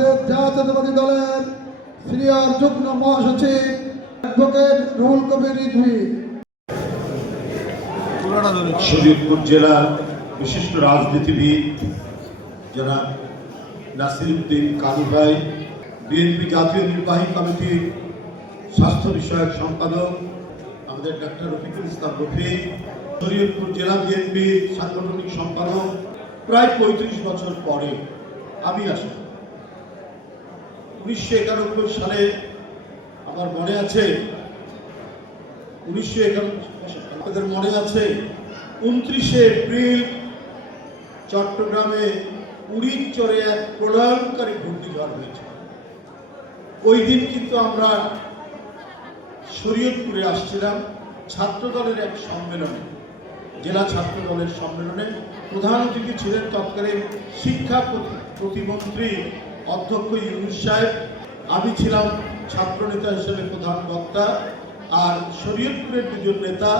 আমাদের জাতীয়তাবাদী দলের সিনিয়র যুগ্ম মহাসচিব অ্যাডভোকেট রুহুল কবির রিজভী। শরীয়তপুর জেলার বিশিষ্ট রাজনীতিবিদ জনাব নাসির উদ্দিন কালু ভাই, বিএনপি জাতীয় নির্বাহী কমিটির স্বাস্থ্য বিষয়ক সম্পাদক আমাদের ডাক্তার রফিকুল ইসলাম রফিক, শরীয়তপুর জেলা বিএনপির সাংগঠনিক সম্পাদক। প্রায় ৩৫ বছর পরে আমি আসি। 1991 সালে আমার মনে আছে, 1991 আপনাদের মনে আছে 29শে এপ্রিল চট্টগ্রামে উড়ির চরে এক প্রলয়ঙ্কারী ঘূর্ণিঝড় হয়েছে। ওই দিন কিন্তু আমরা শরীয়তপুরে আসছিলাম ছাত্র দলের এক সম্মেলনে, জেলা ছাত্র দলের সম্মেলনে। প্রধান অতিথি ছিলেন তৎকালীন শিক্ষা প্রতিমন্ত্রী অধ্যক্ষ ইউনূস সাহেব। আমি ছিলাম ছাত্র নেতা হিসেবে প্রধান বক্তা, আর শরীয়তপুরের দুজন নেতা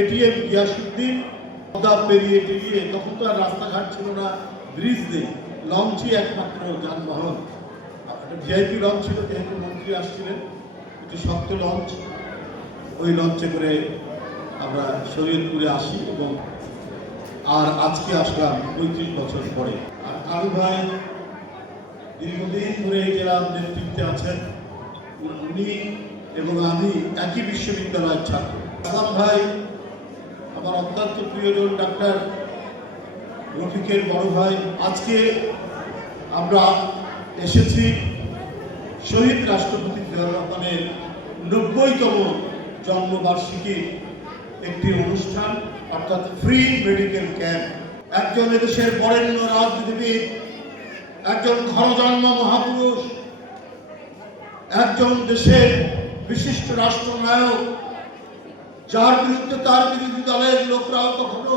এটিএম গিয়াসউদ্দিন, পদ্মা পেরিয়ে টেরিয়ে, তখন তো আর রাস্তাঘাট ছিল না, ব্রিজ নেই, লঞ্চই একমাত্র যানবাহন। একটা ভিআইপি লঞ্চ ছিল, যেহেতু মন্ত্রী আসছিলেন, একটি শক্ত লঞ্চ, ওই লঞ্চে করে আমরা শরীয়তপুরে আসি এবং আজকে আসলাম ৩৫ বছর পরে। আর কালু ভাই দীর্ঘদিন ধরে এই জেলার নেতৃত্বে আছেন। উনি এবং আমি একই বিশ্ববিদ্যালয়ের ছাত্র। কালাম ভাই আমার অত্যন্ত প্রিয়জন ডাক্তার রফিকের বড় ভাই। আজকে আমরা এসেছি শহীদ রাষ্ট্রপতি জিয়াউর রহমানের ৯০তম জন্মবার্ষিকীর একটি অনুষ্ঠান, অর্থাৎ ফ্রি মেডিকেল ক্যাম্প। একজন এদেশের বরেণ্য রাজনীতিবিদ, একজন ঘরজন্ম মহাপুরুষ, একজন দেশের বিশিষ্ট রাষ্ট্রনায়ক, যার বিরুদ্ধে তার বিরোধী দলের লোকরাও কখনো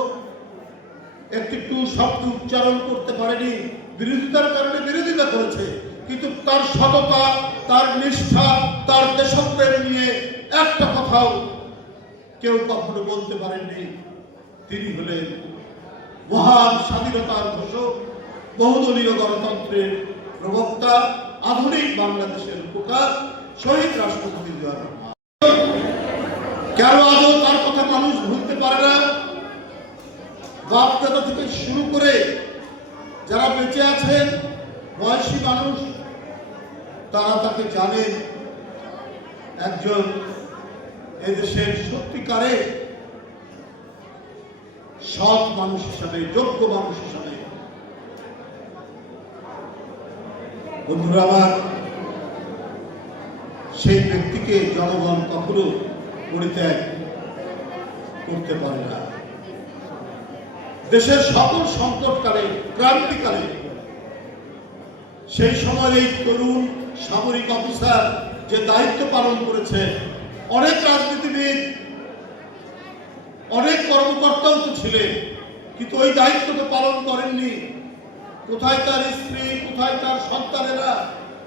একটি টু শব্দ উচ্চারণ করতে পারেনি, বিরোধিতার কারণে বিরোধিতা করেছে, কিন্তু তার সততা, তার নিষ্ঠা, তার দেশপ্রেম নিয়ে একটা কথাও কেউ কখনো বলতে পারেননি। তিনি হলেন মহান স্বাধীনতার ঘোষক, বহুদলীয় গণতন্ত্রের প্রবক্তা, আধুনিক বাংলাদেশের উপকার, শহীদ রাষ্ট্রপতি জিয়াউর রহমান। কেন আজও তার কথা মানুষ ভুলতে পারে না? বাপদাদা থেকে শুরু করে যারা বেঁচে আছেন, বয়সী মানুষ, তারা তাকে জানেন একজন এদেশের সত্যিকারে সৎ মানুষ হিসাবে, যোগ্য মানুষ হিসাবে। বন্ধুরা আমার, সেই ব্যক্তিকে জনগণ কখনো পরিত্যাগ করতে পারে না। দেশের সকল সংকটকালে, ক্রান্তিকালে সেই সময় এই তরুণ সামরিক অফিসার যে দায়িত্ব পালন করেছে, অনেক রাজনীতিবিদ, অনেক কর্মকর্তাও তো ছিলেন, কিন্তু ওই দায়িত্বটা পালন করেননি। কোথায় তার স্ত্রী, কোথায় তার সন্তানেরা,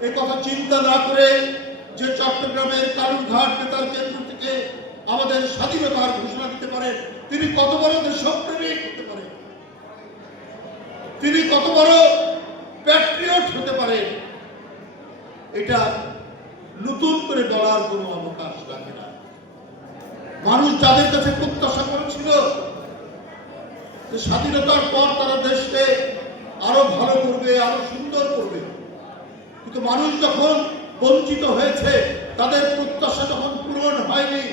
এ কথা চিন্তা না করে যে চট্টগ্রামের কালুরঘাট বেতার কেন্দ্র থেকে আমাদের স্বাধীনতার ঘোষণা দিতে পারে, তিনি কত বড় দেশপ্রেমিক হতে পারে, তিনি কত বড় প্যাট্রিয়ট হতে পারে, এটা নতুন করে বলার কোনো অবকাশ রাখে না। মানুষ যাদের কাছে প্রত্যাশা করেছিল যে স্বাধীনতার পর তারা দেশকে আরো ভালো করবে, আরো সুন্দর করবে, কিন্তু মানুষ যখন বঞ্চিত হয়েছে, তাদের প্রত্যাশা যখন পূরণ হয়নি,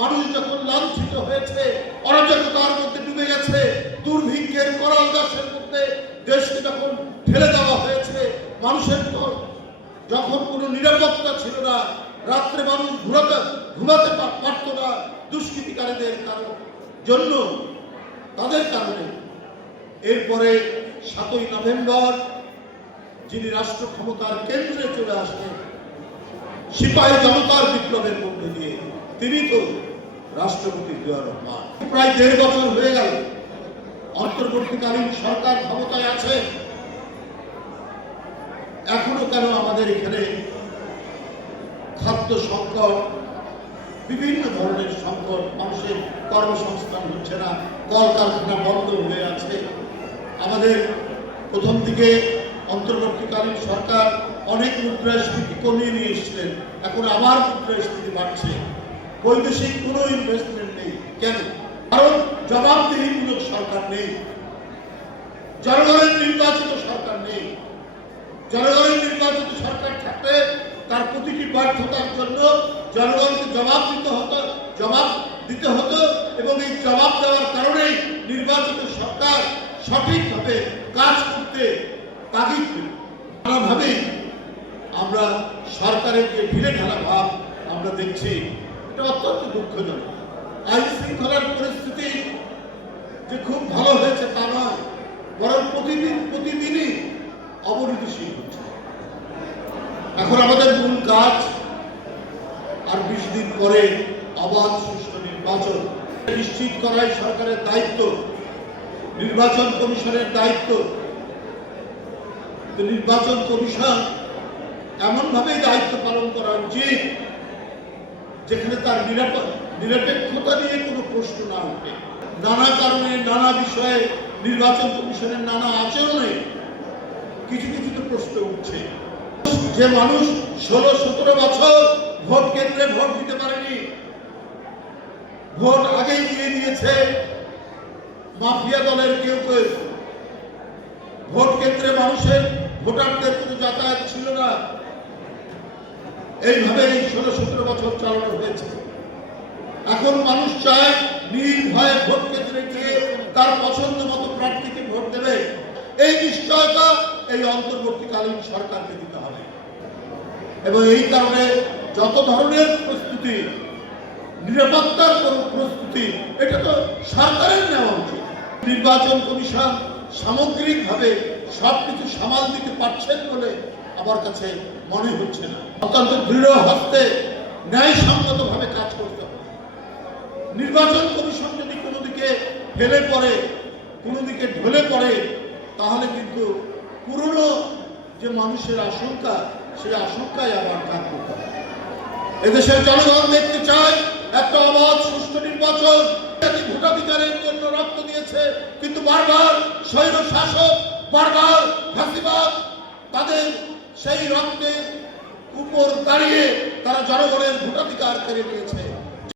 মানুষ যখন লাঞ্ছিত হয়েছে, অরাজকতার মধ্যে ডুবে গেছে, দুর্ভিক্ষের করাল দাসের মধ্যে দেশকে যখন ঠেলে দেওয়া হয়েছে, মানুষের যখন কোনো নিরাপত্তা ছিল না, রাত্রে মানুষ ঘুমাতে পারত না দুষ্কৃতিকারীদের জন্য, তাদের কারণে। এরপরে ৭ই নভেম্বর যিনি রাষ্ট্র ক্ষমতার কেন্দ্রে চলে আসলেন সিপাহী জনতার বিপ্লবের মধ্যে দিয়ে, তিনি তো রাষ্ট্রপতি জিয়াউর রহমান। প্রায় ১.৫ বছর হয়ে গেল অন্তর্বর্তীকালীন সরকার ক্ষমতায় আছে, এখনো কেন আমাদের এখানে খাদ্য সংকট, বিভিন্ন ধরনের সংকট, মানুষের কর্মসংস্থান হচ্ছে না, কলকারখানা বন্ধ হয়ে আছে। আমাদের প্রথম দিকে অন্তর্বর্তীকালীন সরকার অনেক মুদ্রাস্ফীতি কমিয়ে নিয়ে এসেছিলেন, এখন আবার মুদ্রাস্ফীতি বাড়ছে। বৈদেশিক কোনো ইনভেস্টমেন্ট নেই। কেন? কারণ জবাবদিহিমূলক সরকার নেই, জনগণের নির্বাচিত সরকার নেই। জনগণের নির্বাচিত সরকার থাকলে তার প্রতিটি ব্যর্থতার জন্য জনগণকে জবাব দিতে হতো এবং এই জবাব দেওয়ার কারণেই নির্বাচিত সরকার সঠিকভাবে কাজ করতে তাগিদ দিত। নানাভাবেই আমরা সরকারের যে ঢিলে ঢালা ভাব আমরা দেখছি, এটা অত্যন্ত দুঃখজনক। আইন শৃঙ্খলার পরিস্থিতি যে খুব ভালো হয়েছে তা নয়, বরং প্রতিদিনই অবনতিশীল হচ্ছে। এখন আমাদের মূল কাজ আর 20 দিন পরে অবাধ সুষ্ঠু নির্বাচন নিশ্চিত করাই সরকারের দায়িত্ব, নির্বাচন কমিশনের দায়িত্ব। নির্বাচন কমিশন এমনভাবেই দায়িত্ব পালন করা উচিত যেখানে তার নিরপেক্ষতা নিয়ে কোনো প্রশ্ন না ওঠে। নানা কারণে নানা বিষয়ে নির্বাচন কমিশনের নানা আচরণে কিছু কিছু তো প্রশ্ন উঠছে। যে মানুষ 16-17 বছর ভোট কেন্দ্রে ভোট দিতে পারেনি, ভোট আগেই দিয়ে দিয়েছে মাফিয়া দলের কেউ কেউ, ভোট কেন্দ্রে ভোটারদের কোনো যাতায়াত ছিল না, এইভাবে 16-17 বছর চালানো হয়েছে। এখন মানুষ চায় নির্ভয়ে ভোট কেন্দ্রে গিয়ে তার পছন্দ মতো প্রার্থীকে ভোট দেবে। এই নিশ্চয়তা এই অন্তর্বর্তীকালীন সরকারকে দিতে হবে এবং এই কারণে যত ধরনের প্রস্তুতি, নিরাপত্তার প্রস্তুতি, এটা তো সরকারের নেওয়া উচিত। নির্বাচন কমিশন সামগ্রিকভাবে সবকিছু সামাল দিতে পারছেন বলে আমার কাছে মনে হচ্ছে না। অত্যন্ত দৃঢ় হস্তে ন্যায়সঙ্গতভাবে কাজ করতে হবে। নির্বাচন কমিশন যদি কোনো দিকে ফেলে পড়ে, কোনো দিকে ঢলে পড়ে, তাহলে কিন্তু পুরনো যে মানুষের আশঙ্কা, সেই আশঙ্কায় আবার কাজ করতে হবে। এদেশের জনগণ দেখতে চায় একটা অবাধ সুষ্ঠু নির্বাচন। ভোটাধিকারের জন্য রক্ত দিয়েছে, কিন্তু বারবার স্বৈর শাসক, বারবার ফাঁসিবাদ তাদের সেই রক্তের উপর দাঁড়িয়ে তারা জনগণের ভোটাধিকার কেড়ে নিয়েছে।